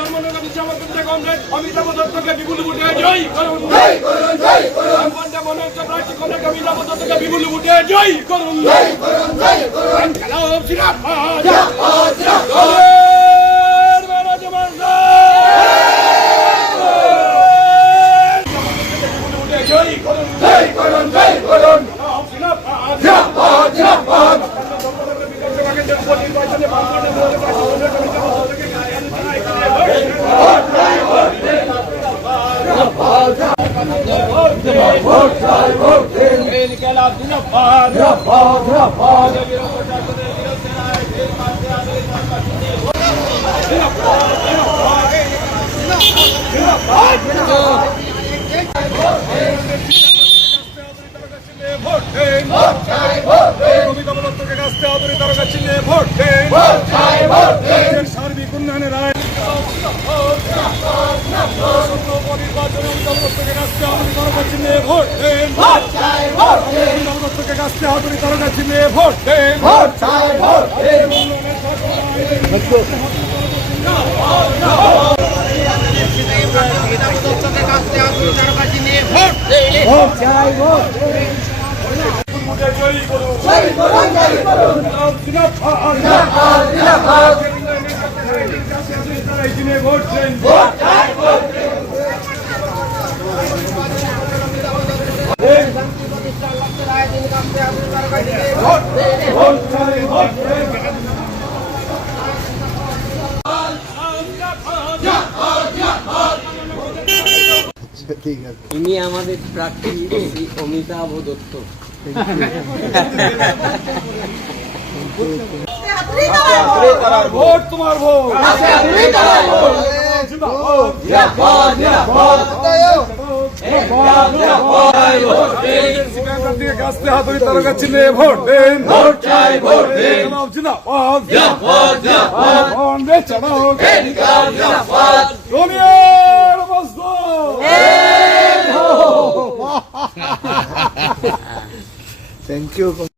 ধর্মনগরী সমর্থিত কংগ্রেস অমিতাভ দত্তকে বিপুল ভোটে জয় করুন। রামগঞ্জে মনোনীত প্রার্থী কংগ্রেস অমিতাভ দত্তকে বিপুল ভোটে জয় করুন। খেলা জিন্দাবাদ জয় করুন, জয় করুন, জয় করুন। জিন্দাবাদ জিন্দাবাদ। সার্বিক উন্নয়নের রায় ইনি আমাদের প্রার্থী শ্রী অমিতাভ দত্ত। ভোট তোমার ভোট। কাস্তে হাতুড়ি তারকা চিহ্নে ভোট দেন। ভোট চাই ভোট দেন। জিন্দাবাদ জিন্দাবাদ। বন্দে চড়াও জিন্দাবাদ। দুনিয়ার মজদুর। Thank you.